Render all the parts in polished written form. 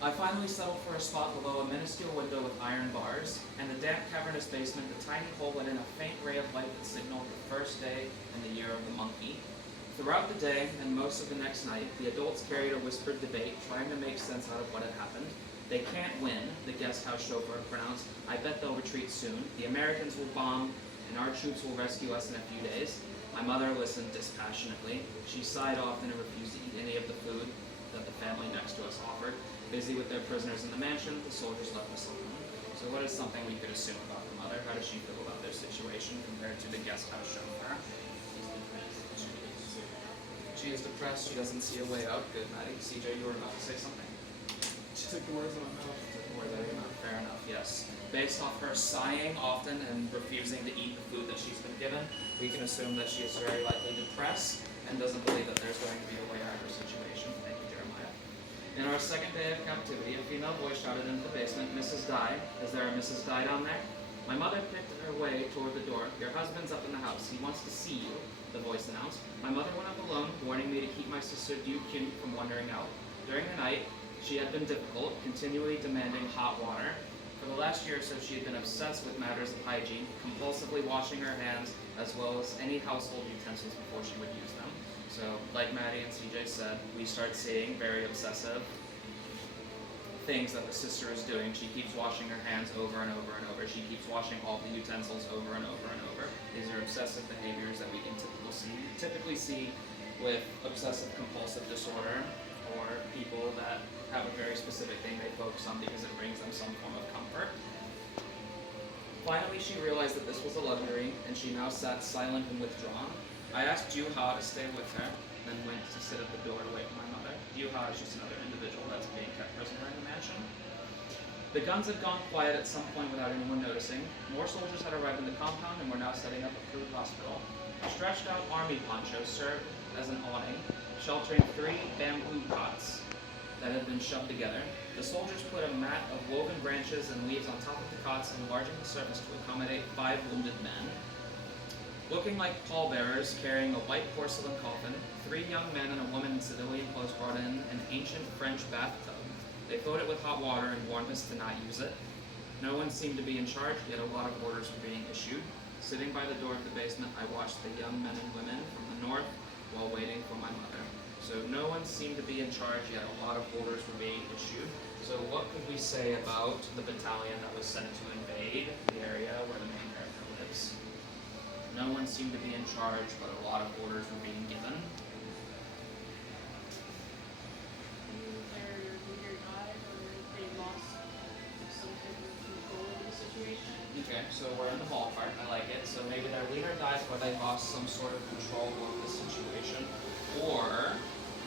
I finally settled for a spot below a minuscule window with iron bars, and the damp, cavernous basement, the tiny hole let in a faint ray of light that signaled the first day in the year of the monkey. Throughout the day, and most of the next night, the adults carried a whispered debate, trying to make sense out of what had happened. They can't win, the guest house chauffeur pronounced. I bet they'll retreat soon. The Americans will bomb, and our troops will rescue us in a few days. My mother listened dispassionately. She sighed often and refused to eat any of the food that the family next to us offered. Busy with their prisoners in the mansion, the soldiers left us alone. So what is something we could assume about the mother? How does she feel about their situation compared to the guest house chauffeur? She is depressed. She doesn't see a way out. Good, Maddie. CJ, you were about to say something. She took the words out of my mouth. Took the words out of your mouth. Fair enough, yes. Based off her sighing often and refusing to eat the food that she's been given, we can assume that she is very likely depressed and doesn't believe that there's going to be a way out of her situation. Thank you, Jeremiah. In our second day of captivity, a female voice shouted into the basement, Mrs. Dye, is there a Mrs. Dye down there? My mother picked her way toward the door. Your husband's up in the house. He wants to see you, the voice announced. My mother went up alone, warning me to keep my sister Duke from wandering out. During the night, she had been difficult, continually demanding hot water. For the last year or so, she had been obsessed with matters of hygiene, compulsively washing her hands, as well as any household utensils before she would use them. So, like Maddie and CJ said, we start seeing very obsessive things that the sister is doing. She keeps washing her hands over and over and over. She keeps washing all the utensils over and over and over. These are obsessive behaviors that we can typically see with obsessive compulsive disorder, or people that have a very specific thing they focus on because it brings them some form of comfort. Finally, she realized that this was a luxury, and she now sat silent and withdrawn. I asked Juha to stay with her, then went to sit at the door to wait for my mother. Juha is just another individual that's being kept prisoner in the mansion. The guns had gone quiet at some point without anyone noticing. More soldiers had arrived in the compound and were now setting up a crude hospital. Stretched out army ponchos served as an awning, sheltering 3 bamboo cots that had been shoved together. The soldiers put a mat of woven branches and leaves on top of the cots, enlarging the surface to accommodate 5 wounded men. Looking like pallbearers carrying a white porcelain coffin, 3 young men and a woman in civilian clothes brought in an ancient French bathtub. They filled it with hot water and warned us to not use it. No one seemed to be in charge, yet a lot of orders were being issued. Sitting by the door of the basement, I watched the young men and women from the north while waiting for my mother. So no one seemed to be in charge, yet a lot of orders were being issued. So what could we say about the battalion that was sent to invade the area where the main character lives? No one seemed to be in charge, but a lot of orders were being given. Their leader died, or they lost some type of control over the situation. Okay, so we're in the ballpark. I like it. So maybe their leader died, or they lost some sort of control over the situation. Or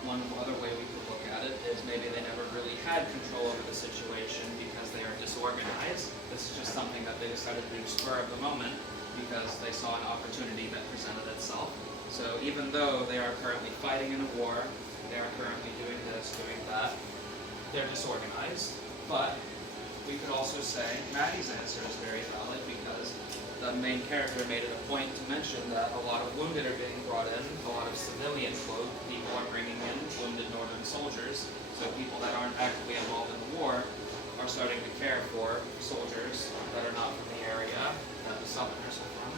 one other way we could look at it is maybe they never really had control over the situation because they are disorganized. This is just something that they decided to do spur of the moment because they saw an opportunity that presented itself. So even though they are currently fighting in a war, they are currently doing this, doing that, they're disorganized. But we could also say Maddie's answer is very valid because the main character made it a point to mention that a lot of wounded are being brought in, a lot of civilian clothed people are bringing in wounded northern soldiers, so people that aren't actively involved in the war are starting to care for soldiers that are not from the area that the southerners are from.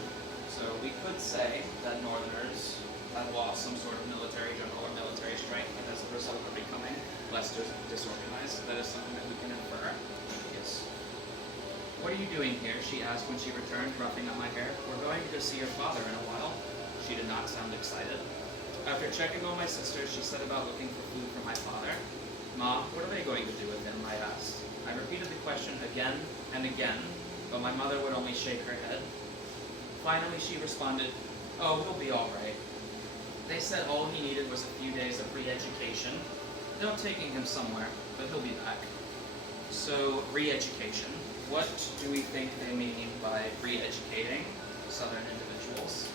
So we could say that northerners have lost some sort of military general or military strength, and as a result are becoming less disorganized. That is something that we can infer. Yes. What are you doing here? She asked when she returned, roughing up my hair. We're going to see your father in a while. She did not sound excited. After checking on my sister, she set about looking for food for my father. Ma, what are they going to do with him? I asked. I repeated the question again and again, but my mother would only shake her head. Finally, she responded, oh, he'll be all right. They said all he needed was a few days of re-education. They're taking him somewhere, but he'll be back. So, re-education. What do we think they mean by re-educating Southern individuals?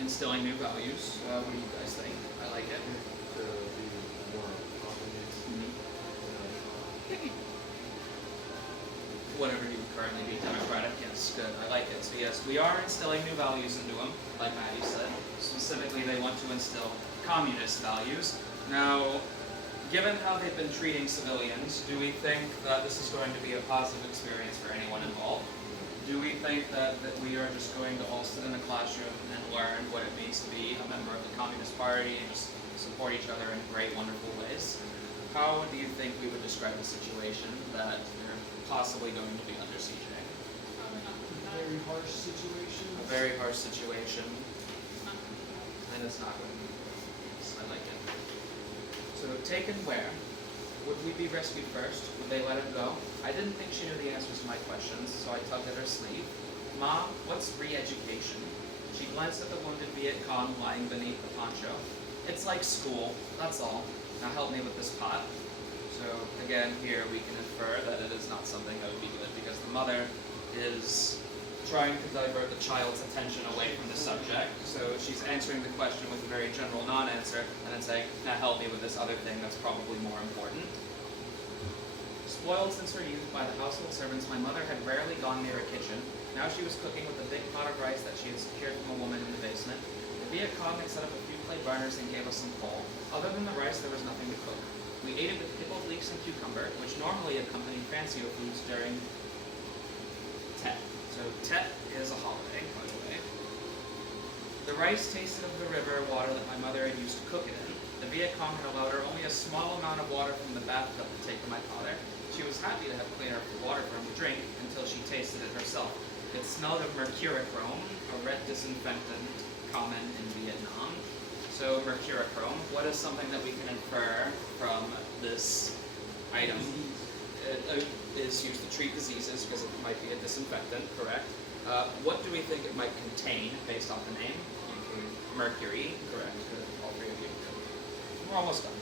Instilling new values. What do you guys think? I like it. To be more confident. Whatever you would currently be, democratic, yes, good, I like it. So yes, we are instilling new values into them, like Maddie said. Specifically, they want to instill communist values. Now, Given how they've been treating civilians, do we think that this is going to be a positive experience for anyone involved? Do we think that we are just going to all sit in a classroom and learn what it means to be a member of the Communist Party and just support each other in great, wonderful ways? How do you think we would describe a situation that they're possibly going to be under siege in? Probably not A very harsh situation. A very harsh situation, not gonna be bad. and it's not going to be good. Yes, I like it. So, taken where? Would we be rescued first? Would they let him go? I didn't think she knew the answers to my questions, so I tugged at her sleeve. Mom, what's re-education? She glanced at the wounded Viet Cong lying beneath the poncho. It's like school, that's all. Now help me with this pot. So again, here we can infer that it is not something that would be good because the mother is trying to divert the child's attention away from the subject. So she's answering the question with a very general non-answer and then saying, now help me with this other thing that's probably more important. Spoiled since her youth by the household servants, my mother had rarely gone near a kitchen. Now she was cooking with a big pot of rice that she had secured from a woman in the basement. The Viet Cong had set up a few clay burners and gave us some coal. Other than the rice, there was nothing to cook. We ate it with pickled leeks and cucumber, which normally accompany fancier foods during Tet. So Tet is a holiday, by the way. The rice tasted of the river water that my mother had used to cook it in. The Viet Cong had allowed her only a small amount of water from the bathtub to take to my father. She was happy to have cleaner water for him to drink until she tasted it herself. It smelled of mercurochrome, a red disinfectant common in Vietnam. So mercurochrome, what is something that we can infer from this item? It is used to treat diseases because it might be a disinfectant, correct? What do we think it might contain based off the name? Mercury, correct. Good. All three of you. We're almost done.